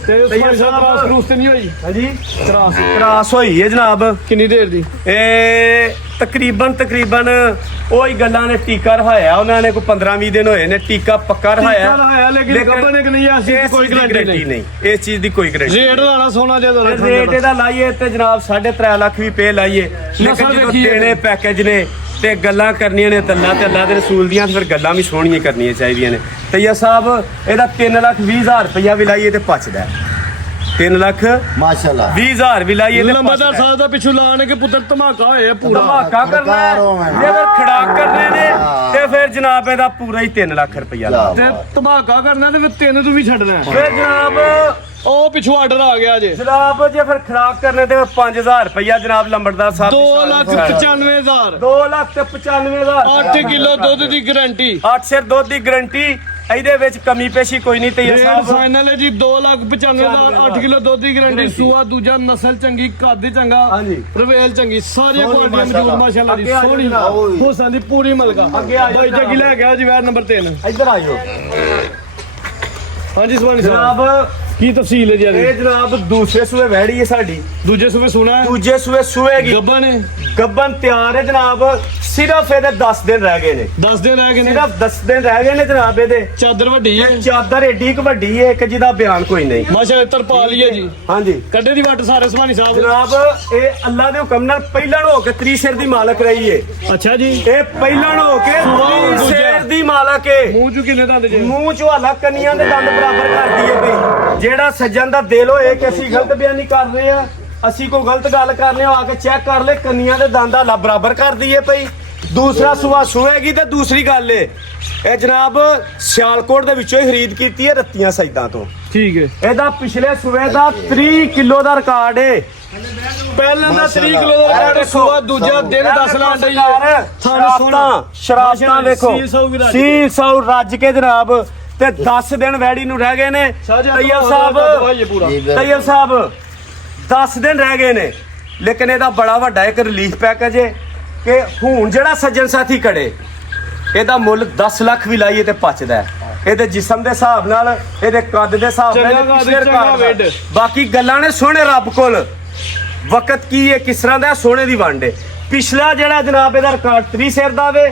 ਤੇ ਉਸ ਭਾਈ ਸਾਹਿਬ ਕ੍ਰਾਸ ਕਰੂਸ ਤੇ ਨਹੀਂ ਹੋਈ। ਹਾਂਜੀ ਕ੍ਰਾਸ ਕ੍ਰਾਸ ਹੋਈ ਹੈ ਜਨਾਬ। ਕਿੰਨੀ ਦੇਰ ਦੀ ਇਹ ਤਕਰੀਬਨ ਉਹੀ ਗੱਲਾਂ ਨੇ। ਟੀਕਾ ਰਹਾਇਆ ਉਹਨਾਂ ਨੇ ਕੋਈ 15-20 ਦਿਨ ਹੋਏ ਨੇ। ਟੀਕਾ ਪੱਕਾ ਰਹਾਇਆ ਲੇਕਿਨ ਗੱਬਨ ਇੱਕ ਨਹੀਂ ਅਸੀਂ ਕੋਈ ਗਾਰੰਟੀ ਨਹੀਂ। ਇਸ ਚੀਜ਼ ਦੀ ਕੋਈ ਗਾਰੰਟੀ ਰੇਟ ਲਾਣਾ ਸੋਨਾ ਜਿਹਾ ਰੇਟ ਇਹਦਾ ਲਾਈਏ ਤੇ ਜਨਾਬ 3.5 ਲੱਖ ਵੀ ਪੇ ਲਾਈਏ। ਲੇਕਿਨ ਜਦੋਂ ਦੇਣੇ ਪੈਕੇਜ ਨੇ ਤੇ ਗੱਲਾਂ ਕਰਨੀਆਂ ਨੇ ਅੱਲਾ ਤੇ ਅੱਲਾ ਦੇ ਰਸੂਲ ਦੀਆਂ ਫਿਰ ਗੱਲਾਂ ਵੀ ਸੋਹਣੀਆਂ ਕਰਨੀਆਂ ਚਾਹੀਦੀਆਂ ਨੇ। ਤੈਯਬ ਸਾਹਿਬ ਇਹਦਾ 3,20,000 ਰੁਪਇਆ ਵੀ ਲਾਈਏ ਤੇ ਪਚਦਾ। 3,20,000 ਵੀ ਲਾਈਏ ਤੇ ਲੰਬਾਦਾਰ ਸਾਹਿਬ ਦਾ ਪਿੱਛੋਂ ਲਾਣ ਕੇ ਪੁੱਤਰ ਧਮਾਕਾ ਹੋਇਆ ਪੂਰਾ। ਧਮਾਕਾ ਕਰਨਾ ਹੈ। ਜੇ ਅਗਰ ਖੜਾਕ ਕਰਨੇ ਨੇ ਤੇ ਫਿਰ ਜਨਾਬ ਇਹਦਾ ਪੂਰਾ ਹੀ 3 ਲੱਖ ਰੁਪਇਆ ਲਾ ਤੇ ਧਮਾਕਾ ਕਰਨਾ ਤੇ ਫਿਰ 3 ਤੂੰ ਵੀ ਛੱਡਣਾ। ਫਿਰ ਜਨਾਬ ਉਹ ਪਿੱਛੋਂ ਆਰਡਰ ਆ ਗਿਆ ਜੇ। ਜਨਾਬ ਜੇ ਫਿਰ ਖੜਾਕ ਕਰਨੇ ਤੇ 5,000 ਰੁਪਇਆ ਜਨਾਬ ਲੰਬੜਦਾਰ ਸਾਹਿਬ 2,95,000 2,95,000 8 ਕਿਲੋ ਦੁੱਧ ਦੀ ਗਾਰੰਟੀ 8 ਸਿਰ ਦੁੱਧ ਦੀ ਗਰੰਟੀ। ਇਹਦੇ ਵਿੱਚ ਕਮੀ ਪੇਸ਼ੀ ਕੋਈ ਨਹੀਂ ਤੈਯਬ ਰੇਟ ਸਾਹਿਬ। ਫਾਈਨਲ ਹੈ ਜੀ 2,95,000 8 ਕਿਲੋ ਦੁੱਧ ਦੀ ਗਾਰੰਟੀ। ਸੂਆ ਦੂਜਾ ਨਸਲ ਚੰਗੀ ਕੱਦ ਚੰਗਾ ਹਾਂਜੀ। ਰਵੇਲ ਚੰਗੀ ਸਾਰੀਆਂ ਸੋਹਣੀ ਕੁਆਲਿਟੀਆਂ ਮੌਜੂਦ ਮਾਸ਼ਾਅੱਲਾ ਜੀ। ਅੱਗੇ ਆ ਜਾਓ ਸੋਹਣੀ ਜਨਾਬ। ਹੁਸਨ ਦੀ ਪੂਰੀ ਮਲਕਾ। ਅੱਗੇ ਆ ਜਾਓ ਭਾਈ ਜੱਗੀ ਲੈ ਗਿਆ ਜੀ ਵੈਰ ਨੰਬਰ 3। ਇੱਧਰ ਆਇਓ ਹਾਂਜੀ ਸੁਭਾਨੀ ਸਾਹਿਬ ਜਨਾਬ। ਕੀ ਤਫਸੀਲ ਹੈ ਜੀ ਇਹ ਜਨਾਬ ਦੂਸਰੇ ਸੂਏ ਵਹਿੜੀ ਹੈ ਸਾਡੀ। ਦੂਜੇ ਸੂਬੇ ਸੁਣਾ ਹੈ ਦੂਜੇ ਸੂਏ ਸੂਏਗੀ ਗੱਬਾ ਨੇ ਗੱਬਨ ਤਿਆਰ ਹੈ ਜਨਾਬ। ਸਿਰਫ ਇਹਦੇ 10 ਦਿਨ ਰਹਿ ਗਏ ਨੇ। 10 ਦਿਨ ਰਹਿ ਗਏ ਨੇ। ਸਿਰਫ 10 ਦਿਨ ਰਹਿ ਗਏ ਨੇ ਜਨਾਬ। ਇਹਦੇ ਚਾਦਰ ਵੱਡੀ ਹੈ ਚਾਦਰ ਏਡੀ ਕੁ ਵੱਡੀ ਹੈ ਕਿ ਜਿਹਦਾ ਬਿਆਨ ਕੋਈ ਨਹੀਂ। ਮਾਸ਼ਾਅੱਲਾ ਤਰਪਾਲੀ ਹੈ ਜੀ। ਹਾਂਜੀ ਕੱਡੇ ਦੀ ਵੱਟ ਸਾਰੇ ਸੁਭਾਨੀ ਸਾਹਿਬ। ਜਨਾਬ ਇਹ ਅੱਲਾ ਦੇ ਹੁਕਮ ਨਾਲ ਪਹਿਲਾਂ ਹੋ ਕੇ 30 ਸਿਰ ਦੀ ਮਾਲਕ ਰਹੀ ਏ। ਅੱਛਾ ਜੀ ਇਹ ਪਹਿਲਾਂ ਹੋ ਕੇ 30 ਸਿਰ ਦੀ ਮਾਲਕ ਏ। ਮੂੰਹ ਚ ਕਿੰਨੇ ਦੰਦ ਜੇ। ਮੂੰਹ ਚੋਂ ਹਾਲਾ ਕੰਨੀਆਂ ਦੇ ਦੰਦ ਬਰਾਬਰ ਕਰਦੀ ਏ ਭਈ। ਜਿਹੜਾ ਸੱਜਣ ਦਾ ਦਿਲ ਹੋਏ ਕਿ ਅਸੀਂ ਗਲਤ ਬਿਆਨੀ ਕਰ ਰਹੇ ਆ, ਅਸੀਂ ਕੋਈ ਗਲਤ ਗੱਲ ਕਰਨੇ ਆ ਕੇ ਚੈੱਕ ਕਰ ਲੈ ਕੰਨੀਆਂ ਦੇ ਦੰਦ ਹਾਲਾ ਬਰਾਬਰ ਕਰਦੀ ਏ ਭਈ। ਦੂਸਰਾ ਸੂਆ ਸੂਏਗੀ ਤੇ ਦੂਸਰੀ ਗੱਲ ਏ ਇਹ ਜਨਾਬ ਸਿਆਲਕੋਟ ਦੇ ਵਿੱਚੋਂ ਹੀ ਖਰੀਦ ਕੀਤੀ ਹੈ ਰੱਤੀਆਂ ਸੈਦਾਂ ਤੋਂ। ਠੀਕ ਹੈ। ਇਹਦਾ ਪਿਛਲੇ ਸੂਏ ਦਾ 30 ਕਿਲੋ ਦਾ ਰਿਕਾਰਡ ਏ। ਪਹਿਲਾਂ ਦਾ 30 ਕਿਲੋ ਦਾ ਰਿਕਾਰਡ। ਸੂਆ ਦੂਜਾ ਦਿਨ 10 ਲਾਂ ਡਈ ਹੈ। ਸ਼ਰਾਬਤਾਂ ਵੇਖੋ। 600 ਰੱਜ ਕੇ ਜਨਾਬ ਤੇ 10 ਦਿਨ ਵੈੜੀ ਨੂੰ ਰਹਿ ਗਏ ਨੇ ਤੈਯਬ ਸਾਹਿਬ। ਤੈਯਬ ਸਾਹਿਬ 10 ਦਿਨ ਰਹਿ ਗਏ ਨੇ, ਲੇਕਿਨ ਇਹਦਾ ਬੜਾ ਵੱਡਾ ਇੱਕ ਰਿਲੀਫ ਪੈਕੇਜ ਹੈ ਕਿ ਹੁਣ ਜਿਹੜਾ ਸੱਜਣ ਸਾਥੀ ਖੜੇ ਇਹਦਾ ਮੁੱਲ 10 ਲੱਖ ਵੀ ਲਾਈਏ ਤੇ ਪਚਦਾ ਹੈ। ਇਹਦੇ ਜਿਸਮ ਦੇ ਹਿਸਾਬ ਨਾਲ, ਇਹਦੇ ਕੱਦ ਦੇ ਹਿਸਾਬ ਨਾਲ, ਪਿਛਲੇ ਰਿਕਾਰਡ ਨਾਲ। ਬਾਕੀ ਗੱਲਾਂ ਨੇ ਸੋਹਣੇ ਰੱਬ ਕੋਲ, ਵਕਤ ਕੀ ਹੈ, ਕਿਸ ਤਰ੍ਹਾਂ ਦਾ ਸੋਹਣੇ ਦੀ ਵੰਡ ਹੈ। ਪਿਛਲਾ ਜਿਹੜਾ ਜਨਾਬ ਇਹਦਾ ਰਿਕਾਰਡ 3 ਸਿਰ ਦਾ ਵੇ।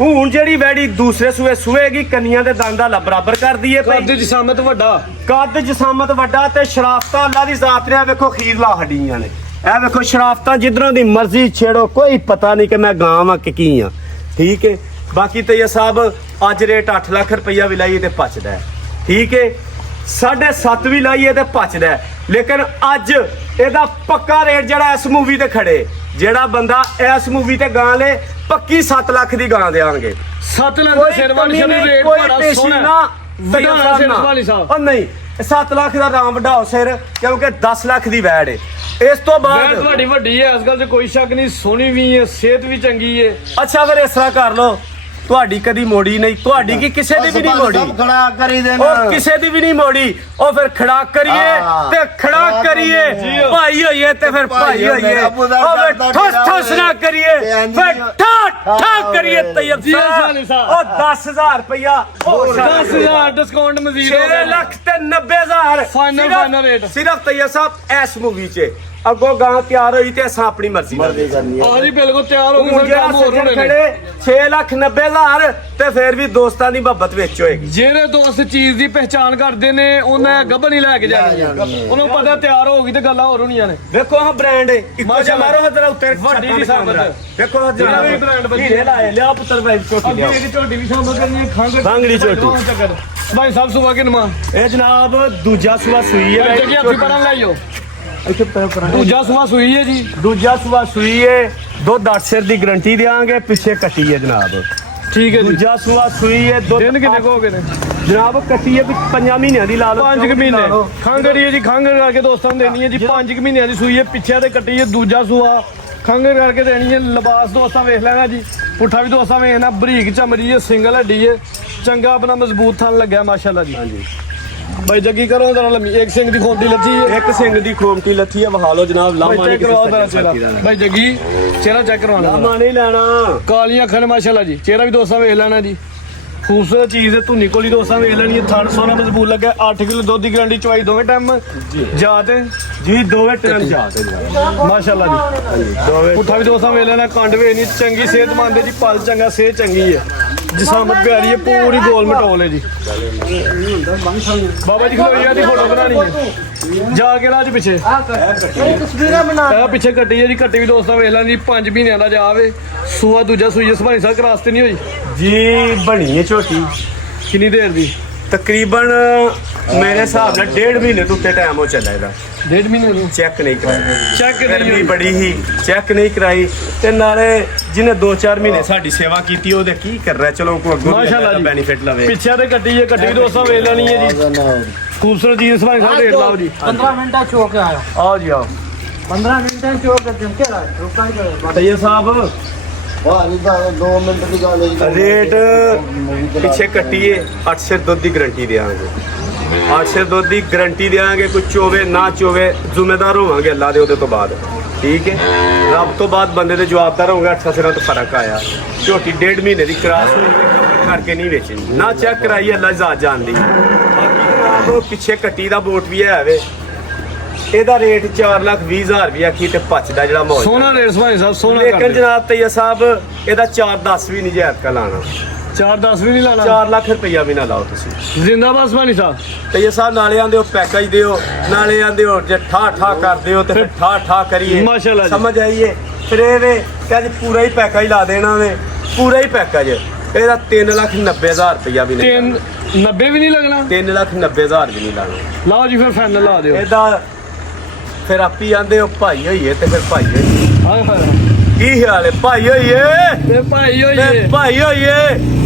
ਹੁਣ ਜਿਹੜੀ ਵੈੜੀ ਦੂਸਰੇ ਸੂਏ ਸੂਏਗੀ, ਕੰਨੀਆਂ ਦੇ ਦੰਦ ਦਾ ਬਰਾਬਰ ਕਰਦੀ ਹੈ। ਕੱਦ ਜਸਾਮਤ ਵੱਡਾ, ਕੱਦ ਜਸਾਮਤ ਵੱਡਾ ਤੇ ਸ਼ਰਾਫਤਾਂ ਅੱਲਾ ਦੀ ਜ਼ਾਤ ਨੇ। ਵੇਖੋ ਖੀਰਲਾ ਹੱਡੀਆਂ ਨੇ, ਇਹ ਵੇਖੋ ਸ਼ਰਾਫਤਾਂ ਜਿੱਧਰੋਂ ਦੀ ਮਰਜ਼ੀ ਛੇੜੋ, ਕੋਈ ਪਤਾ ਨਹੀਂ ਕਿ ਮੈਂ ਗਾਂ ਵਾਂ ਕਿ ਕੀ ਆ। ਠੀਕ ਹੈ। ਬਾਕੀ ਤੈਯਬ ਸਾਹਿਬ ਅੱਜ ਰੇਟ 8 ਲੱਖ ਰੁਪਈਆ ਵੀ ਲਾਈਏ ਤੇ ਪਚਦਾ ਹੈ। ਠੀਕ ਹੈ। 7.5 ਵੀ ਲਾਈਏ ਤੇ ਪਚਦਾ ਹੈ। ਲੇਕਿਨ ਅੱਜ ਇਹਦਾ ਪੱਕਾ ਰੇਟ ਜਿਹੜਾ ਇਸ ਮੂਵੀ ਤੇ ਖੜੇ, ਜਿਹੜਾ ਬੰਦਾ ਇਸ ਮੂਵੀ ਤੇ ਗਾਂ ਲੇ, ਪੱਕੀ 7 ਲੱਖ ਦੀ ਗਾਂ ਦੇਵਾਂਗੇ। 7 ਲੱਖ ਦਾ ਸ਼ੇਰਵਾਨੀ ਸ਼ਰੀਫ ਰੇਟ ਬੜਾ ਸੋਹਣਾ ਵਧਾਣਾ ਸ਼ੇਰਵਾਨੀ ਸਾਹਿਬ। ਉਹ ਨਹੀਂ 7 ਲੱਖ ਦਾ ਰਾਮ ਵਢਾਓ ਸਿਰ, ਕਿਉਂਕਿ 10 ਲੱਖ ਦੀ ਵੈੜ ਹੈ। ਇਸ ਤੋਂ ਬਾਅਦ ਤੁਹਾਡੀ ਵੱਡੀ ਹੈ, ਇਸ ਗੱਲ 'ਚ ਕੋਈ ਸ਼ੱਕ ਨਹੀਂ, ਸੋਹਣੀ ਵੀ ਹੈ, ਸਿਹਤ ਵੀ ਚੰਗੀ ਹੈ। ਅੱਛਾ ਫਿਰ ਇਸ ਤਰ੍ਹਾਂ ਕਰ ਲਓ, ਤੁਹਾਡੀ ਕਦੀ ਮੋੜੀ ਨਹੀਂ, ਤੁਹਾਡੀ ਕੀ ਕਿਸੇ ਦੀ ਵੀ ਨਹੀਂ ਮੋੜੀ, ਖੜਾ ਕਰੀ ਦੇਣਾ, ਉਹ ਕਿਸੇ ਦੀ ਵੀ ਨਹੀਂ ਮੋੜੀ। ਉਹ ਫਿਰ ਖੜਾ ਕਰੀਏ ਤੇ ਖੜਾ ਕਰੀਏ, ਭਾਈ ਹੋਈਏ ਤੇ ਫਿਰ ਭਾਈ ਹੋਈਏ। ਉਹ ਫਿਰ ਠੋਸ ਠੋਸ ਨਾ ਕਰੀਏ, ਫਿਰ ਠਾ ਠਾ ਕਰੀਏ। ਤੈਯਬ ਸਾਹਿਬ ਉਹ 10,000 ਰੁਪਇਆ, ਉਹ 10,000 ਡਿਸਕਾਊਂਟ ਮਜ਼ੀਦ 6 ਲੱਖ ਤੇ 90,000 ਫਾਈਨਲ ਰੇਟ ਸਿਰਫ ਤੈਯਬ ਸਾਹਿਬ ਇਸ ਮੂਵੀ 'ਚ। ਅੱਗੋਂ ਗਾਂ ਤਿਆਰ ਹੋਈ ਤੇ ਅਸਾਂ ਆਪਣੀ ਮਰਜ਼ੀ ਨਾਲ ਕਰਨੀ ਹੈ। ਆਹ ਜੀ ਬਿਲਕੁਲ ਤਿਆਰ ਹੋ ਗਏ ਸਰ, ਕੰਮ ਹੋਰ ਹੋਣੇ ਨੇ। ਖੜੇ 6,90,000 ਤੇ ਫਿਰ ਵੀ ਦੋਸਤਾਂ ਦੀ ਮੁਹੱਬਤ ਵਿੱਚ ਹੋਏਗੀ। ਜਿਹੜੇ ਦੋਸਤ ਚੀਜ਼ ਦੀ ਪਹਿਚਾਣ ਕਰਦੇ ਨੇ ਉਹਨਾਂ ਗੱਭਣ ਹੀ ਲੈ ਕੇ ਜਾਣੀ, ਉਹਨੂੰ ਪਤਾ ਤਿਆਰ ਹੋ ਗਈ ਤੇ ਗੱਲਾਂ ਹੋਰ ਹੋਣੀਆਂ ਨੇ। ਵੇਖੋ ਆਹ ਬ੍ਰਾਂਡ ਇੱਕੋ ਜਿਹਾ ਮਾਰੋ ਹਜ਼ਰਾ ਉੱਤੇ ਵੱਡੀ ਦੀ ਸਾਮਤ। ਵੇਖੋ ਜਿਹੜਾ ਵੀ brand ਵਧੀਆ। ਹੀਰੇ ਲਾਏ ਲਿਆ ਪੁੱਤਰ ਭਾਈ ਝੋਟੀ ਲਿਆ। ਅੱਗੇ ਇੱਕ ਝੋਟੀ ਵੀ ਸਾਂਭ ਕਰਨੀ, ਖੰਗ ਖੰਗੜੀ ਝੋਟੀ। ਭਾਈ ਸਾਹਿਬ ਸੁਬਾ ਕੇ ਨਮਾ ਇਹ ਜਨਾਬ ਦੂਜਾ ਸੂਆ ਸੂਈ ਹੈ। ਜੱਗੀ ਆਪੀ ਪਰਾਂ ਲਾਈਓ, ਦੂਜਾ ਸੂਆ ਸੂਈ ਹੈ ਜੀ। ਦੂਜਾ ਸੂਆ ਸੂਈ ਹੈ, ਦੁੱਧ 8 ਸਿਰ ਦੀ ਗਾਰੰਟੀ ਦੇਵਾਂਗੇ, ਪਿੱਛੇ ਕੱਟੀ ਹੈ ਜਨਾਬ। ਠੀਕ ਹੈ ਜੀ। ਦੂਜਾ ਸੂਆ ਸੂਈ ਹੈ, ਦੁੱਧ ਦਿਨ ਕਿੰਨੇ ਕੁ ਹੋ ਗਏ ਨੇ ਜਨਾਬ? ਕੱਟੀ ਹੈ 5 ਮਹੀਨਿਆਂ ਦੀ ਲਾ ਲਓ, 5 ਮਹੀਨੇ ਖੰਗੜੀ ਹੈ ਜੀ। ਖੰਗ ਕਰਕੇ ਦੋਸਤਾਂ ਨੂੰ ਦੇਣੀ ਹੈ ਜੀ। 5 ਮਹੀਨਿਆਂ ਦੀ ਸੂਈ ਹੈ, ਪਿੱਛੇ ਤੇ ਕੱਟੀ ਹੈ। ਦੂਜਾ ਸੂਆ ਖੰਗ ਕਰਕੇ ਦੇਣੀ ਹੈ। ਲਿਬਾਸ ਦੋਸਤਾਂ ਵੇਖ ਲੈਣਾ ਜੀ, ਪੁੱਠਾ ਵੀ ਦੋਸਤਾਂ ਵੇਖਣਾ। ਬਰੀਕ ਚਮੜੀ ਹੈ, ਸਿੰਗਲ ਹੱਡੀ ਹੈ, ਚੰਗਾ ਆਪਣਾ ਮਜ਼ਬੂਤ ਥਣ ਲੱਗਿਆ ਮਾਸ਼ਾਅੱਲਾ ਜੀ। ਹਾਂਜੀ ਭਾਈ ਜੱਗੀ ਕਰੋ ਜਰਾ ਲੰਮੀ, ਇੱਕ ਸਿੰਘ ਦੀ ਖੋਮਟੀ ਲੱਥੀ ਹੈ, ਇੱਕ ਸਿੰਘ ਦੀ ਖੋਮਟੀ ਲੱਥੀ ਹੈ, ਵਿਖਾ ਲਓ ਜਨਾਬ। ਲਾਮਾ ਨਹੀਂ ਕਰਵਾਓ ਜਰਾ ਚਿਹਰਾ। ਭਾਈ ਜੱਗੀ ਚਿਹਰਾ ਚੈੱਕ ਕਰਵਾਉਣਾ, ਲਾਮਾ ਨਹੀਂ ਲੈਣਾ। ਕਾਲੀਆਂ ਅੱਖਾਂ ਨੇ ਮਾਸ਼ਾਅੱਲਾ ਜੀ। ਚਿਹਰਾ ਵੀ ਦੋਸਤਾਂ ਵੇਖ ਲੈਣਾ ਜੀ। ਖੂਬਸੂਰਤ ਚੀਜ਼ ਹੈ, ਧੁੰਨੀ ਕੋਲੀ ਦੋਸਤਾਂ ਵੇਖ ਲੈਣੀ ਹੈ। ਥਣ ਸੋਨਾ ਮਜ਼ਬੂਤ ਲੱਗਾ। 8 ਕਿਲੋ ਦੁੱਧ ਦੀ ਗਾਰੰਟੀ, ਚਵਾਈ ਦੋਵੇਂ ਟਾਈਮ ਜਾਤ ਜੀ, ਦੋਵੇਂ ਟਾਈਮ ਜਾਤ ਹੈ ਮਾਸ਼ਾਅੱਲਾ ਜੀ। ਦੋਵੇਂ ਪੁੱਠਾ ਵੀ ਦੋਸਤਾਂ ਵੇਖ ਲੈਣਾ। ਕੰਡ ਵੇ ਨਹੀਂ ਚੰਗੀ, ਸਿਹਤਮੰਦ ਹੈ ਜੀ। ਪਲ ਚੰਗਾ, ਸਿਹਤ ਚੰਗੀ ਹੈ, ਜਿਸਾਮਤ ਪਿਆਰੀ ਹੈ, ਪੂਰੀ ਗੋਲ ਮਟੋਲ ਹੈ ਜੀ। ਬਾਬਾ ਜੀ ਖਲੋਈਆ ਦੀ ਫੋਟੋ ਬਣਾਣੀ ਹੈ, ਜਾ ਕੇ ਰਾਜ ਪਿੱਛੇ ਤਸਵੀਰਾਂ ਬਣਾ ਇਹ ਪਿੱਛੇ ਕੱਟੀ ਹੈ ਜੀ। ਕੱਟੀ ਵੀ ਦੋਸਤਾਂ ਵੇਖ ਲੈਣ ਜੀ। 5 ਮਹੀਨਿਆਂ ਦਾ ਜਾਵੇ। ਸੂਆ ਦੂਜਾ ਸੂਈ ਸਭਾਈ ਸਾਹਿਬ ਰਾਸਤੇ ਨਹੀਂ ਹੋਈ ਜੀ। ਬਣੀ ਹੈ ਝੋਟੀ ਕਿੰਨੀ ਦੇਰ ਦੀ? ਤਕਰੀਬਨ ਮੇਰੇ ਹਿਸਾਬ ਨਾਲ 1.5 ਮਹੀਨੇ ਤੋਂ ਉੱਤੇ ਟਾਈਮ ਹੋ ਚੱਲਿਆ ਇਹਦਾ। 1.5 ਮਹੀਨੇ ਨੂੰ ਚੈੱਕ ਨਹੀਂ ਕਰਾਇਆ, ਚੈੱਕ ਗਰਮੀ ਬੜੀ ਹੀ, ਚੈੱਕ ਨਹੀਂ ਕਰਾਈ। ਤੇ ਨਾਲੇ ਜਿਹਨੇ 2-4 ਮਹੀਨੇ ਸਾਡੀ ਸੇਵਾ ਕੀਤੀ ਉਹਦੇ ਕੀ ਕਰ ਰਿਹਾ, ਚਲੋ ਕੋ ਅੱਗੋਂ ਮਾਸ਼ਾਅੱਲਾ ਜੀ ਬੈਨੀਫਿਟ ਲਵੇ। ਪਿੱਛੇ ਤੇ ਕੱਟੀ ਹੈ, ਕੱਟੀ ਵੀ ਦੋਸਤਾਂ ਵੇਖ ਲੈਣੀ ਹੈ ਜੀ। ਖੂਬਸੂਰਤ ਚੀਜ਼ ਸਭਾਈ ਸਾਹਿਬ ਢੇਰ ਲਾਓ ਜੀ। 15 ਮਿੰਟਾਂ ਚ ਹੋ ਕੇ ਆਇਆ, ਆਓ ਜੀ ਆਓ। 15 ਮਿੰਟਾਂ ਚ ਹੋ ਕੇ ਦਿਨ ਕੇ ਰਾਤ ਰੁਕਾ ਹੀ ਜਾਏ। ਤੈਯਬ ਸਾਹਿਬ ਵਾਹ ਨਹੀਂ ਤਾਂ 2 ਮਿੰਟ ਦੀ ਗੱਲ ਹੈ। ਰੇਟ ਪਿੱਛੇ ਕੱਟੀਏ 8 ਸਿਰ ਦੁੱਧ ਦੀ ਗਾਰੰਟੀ ਦੇਵਾਂਗੇ। 8 ਸਿਰ ਦੁੱਧ ਦੀ ਗਾਰੰਟੀ ਦੇਵਾਂਗੇ। ਕੋਈ ਚੋਵੇ ਨਾ ਚੋਵੇ ਜ਼ਿੰਮੇਦਾਰ ਹੋਵਾਂਗੇ ਅੱਲਾ ਦੇ ਉਹਦੇ ਤੋਂ ਬਾਅਦ। ਠੀਕ ਹੈ। ਰੱਬ ਤੋਂ ਬਾਅਦ ਬੰਦੇ ਦੇ ਜਵਾਬਦਾਰ ਹੋਊਗਾ। 8 ਸਿਰਾਂ ਤੋਂ ਫਰਕ ਆਇਆ। ਝੋਟੀ 1.5 ਮਹੀਨੇ ਦੀ ਕਰਾਸ ਹੋਈ ਕਰਕੇ ਨਹੀਂ ਵੇਚਣੀ, ਨਾ ਚੈੱਕ ਕਰਾਈ, ਅੱਲਾ ਜ਼ਾਤ ਜਾਣਦੀ। ਬਾਕੀ ਜਨਾਬ ਪਿੱਛੇ ਕੱਟੀ ਦਾ ਬੋਟ ਵੀ ਹੈ ਵੇ। ਇਹਦਾ ਰੇਟ 4,20,000 ਵੀ ਆਖੀ ਤੇ ਪਚਦਾ ਜਿਹੜਾ ਮੌਜ। ਸੋਨਾ ਰੇਟ ਸਭਾਈ ਸਾਹਿਬ ਸੋਨਾ ਲੇਕਿਨ ਜਨਾਬ ਤੈਯਬ ਸਾਹਿਬ ਇਹਦਾ 4-10 ਵੀ ਨਹੀਂ ਜਾਇਜ਼ ਕਾ ਲਾਣਾ। 4-10 ਵੀ ਨਹੀਂ ਲਾਣਾ। 4 ਲੱਖ ਰੁਪਈਆ ਵੀ ਨਾ ਲਾਓ ਤੁਸੀਂ। ਜ਼ਿੰਦਾਬਾਦ ਸਭਾਈ ਸਾਹਿਬ। ਤੈਯਬ ਸਾਹਿਬ ਨਾਲੇ ਆਂਦੇ ਹੋ ਪੈਕੇਜ ਦਿਓ, ਨਾਲੇ ਆਂਦੇ ਹੋ ਜੇ ਠਾ ਠਾ ਕਰਦੇ ਹੋ ਤੇ ਫਿਰ ਠਾ ਠਾ ਕਰੀਏ। ਮਾਸ਼ਾਅੱਲਾ ਜੀ। ਸਮਝ ਆਈਏ। ਫਿਰ ਇਹ ਵੇ ਕਹਿੰਦੇ ਪੂਰਾ ਹੀ ਪੈਕੇਜ ਲਾ ਦੇਣਾ ਵੇ, ਪੂਰਾ ਹੀ ਪੈਕੇਜ। ਇਹਦਾ 3,90,000 ਰੁਪਈਆ ਵੀ ਨਹੀਂ, 90 ਵੀ ਨਹੀਂ ਲੱਗਣਾ। 3,90,000 ਵੀ ਨਹੀਂ ਲਾਣਾ। ਲਾਓ ਜੀ ਫਿਰ ਫਾਈਨਲ ਲਾ ਦਿਓ। ਇਹਦਾ ਫਿਰ ਆਪੀ ਆਂਦੇ ਹੋ ਭਾਈ ਹੋਈਏ ਤੇ ਫਿਰ ਭਾਈ ਹੋਈਏ। ਹਾਏ ਹਾਏ ਕੀ ਖਿਆਲ ਹੈ ਭਾਈ ਹੋਈਏ ਤੇ ਭਾਈ ਤੇ ਹੋਈਏ। ਭਾਈ ਹੋਈਏ।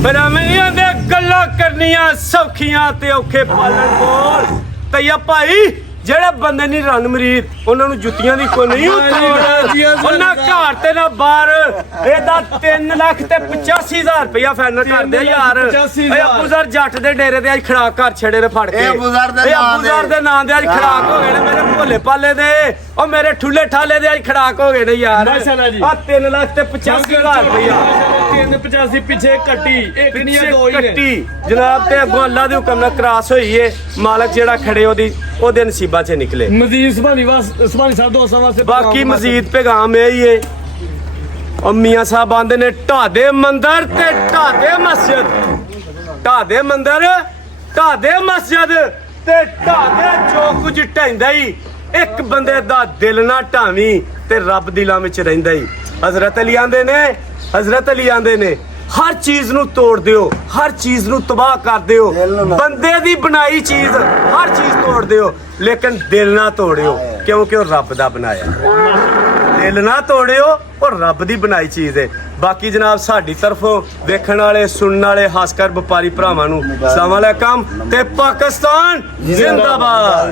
ਫਿਰ ਐਵੇਂ ਨਹੀਂ ਆਂਦੇ ਗੱਲਾਂ ਕਰਨੀਆਂ ਸੌਖੀਆਂ ਤੇ ਔਖੇ ਪਾਲਣ ਕੋਲ। ਤੈਯਬ ਭਾਈ ਜਿਹੜੇ ਬੰਦੇ ਨਹੀਂ ਰੰਨ ਮਰੀਦ ਉਹਨਾਂ ਨੂੰ ਜੁੱਤੀਆਂ ਦੀ ਕੋਈ ਨਹੀਂ ਉਹਨਾਂ ਘਰ ਤੇ ਨਾ ਬਾਹਰ ਇਹਦਾ 3,85,000 ਰੁਪਇਆ ਫਾਈਨਲ ਕਰਦੇ ਯਾਰ। 85,000 ਇਹ ਅਬੂਜ਼ਰ ਜੱਟ ਦੇ ਡੇਰੇ ਤੇ ਅੱਜ ਖੜਾਕ ਘਰ ਛੜੇ ਨੇ ਫੜ ਕੇ ਇਹ ਅਬੂਜ਼ਰ ਦੇ ਇਹ ਨਾਂ ਅਬੂਜ਼ਰ ਦੇ ਨਾਂ ਦੇ ਅੱਜ ਖੜਾਕ ਹੋ ਗਏ ਨੇ ਮੇਰੇ ਭੋਲੇ ਪਾਲੇ ਦੇ ਉਹ ਮੇਰੇ ਠੁੱਲੇ ਠਾਲੇ ਦੇ ਅੱਜ ਖੜਾਕ ਹੋ ਗਏ ਨੇ ਯਾਰ। ਮਾਸ਼ਾਅੱਲਾ ਜੀ। ਆ 3,85,000 ਰੁਪਇਆ 385 ਪਿੱਛੇ ਕੱਟੀ ਇੱਕ ਨਹੀਂ ਆ ਦੋ ਹੀ ਨੇ। ਕੱਟੀ ਜਨਾਬ ਤੇ ਅੱਗੋਂ ਅੱਲਾ ਦੇ ਹੁਕਮ ਨਾਲ ਕਰਾਸ ਹੋਈ ਏ ਮਾਲਕ ਜਿਹੜਾ ਖੜੇ ਉਹਦੇ ਨਸੀਬਾਂ 'ਚ ਨਿਕਲੇ। ਮਜ਼ੀਦ ਸੁਭਾਨੀ ਸਾਹਿਬ ਦੋਸਤਾਂ ਵਾਸਤੇ ਬਾਕੀ ਮਜ਼ੀਦ ਪੈਗਾਮ ਇਹ ਹੀ ਏ ਉਹ ਮੀਆਂ ਸਾਹਿਬ ਆਂਦੇ ਨੇ ਢਾਦੇ ਮੰਦਰ ਤੇ ਢਾਦੇ ਮਸਜਿਦ ਢਾਦੇ ਮੰਦਰ ਢਾਦੇ ਮਸਜਿਦ ਤੇ ਢਾਦੇ ਜੋ ਕੁਝ ਢਾਂਦਾ ਹੀ ਇੱਕ ਬੰਦੇ ਦਾ ਦਿਲ ਨਾ ਢਾਵੀਂ ਤੇ ਰੱਬ ਦਿਲਾਂ ਵਿੱਚ ਰਹਿੰਦਾ ਹੀ। ਹਜ਼ਰਤ ਅਲੀ ਆਂਦੇ ਨੇ ਹਰ ਚੀਜ਼ ਨੂੰ ਤੋੜ ਦਿਓ ਹਰ ਚੀਜ਼ ਨੂੰ ਤਬਾਹ ਕਰ ਦਿਓ ਬੰਦੇ ਦੀ ਬਣਾਈ ਚੀਜ਼ ਹਰ ਚੀਜ਼ ਤੋੜ ਦਿਓ ਲੇਕਿਨ ਦਿਲ ਨਾ ਤੋੜਿਓ ਕਿਉਂਕਿ ਉਹ ਰੱਬ ਦਾ ਬਣਾਇਆ। ਦਿਲ ਨਾ ਤੋੜਿਓ ਉਹ ਰੱਬ ਦੀ ਬਣਾਈ ਚੀਜ਼ ਹੈ। ਬਾਕੀ ਜਨਾਬ ਸਾਡੀ ਤਰਫੋਂ ਵੇਖਣ ਵਾਲੇ ਸੁਣਨ ਵਾਲੇ ਖਾਸ ਕਰ ਵਪਾਰੀ ਭਰਾਵਾਂ ਨੂੰ ਅਸਲਾਮ ਅਲੈਕਮ ਤੇ ਪਾਕਿਸਤਾਨ ਜ਼ਿੰਦਾਬਾਦ।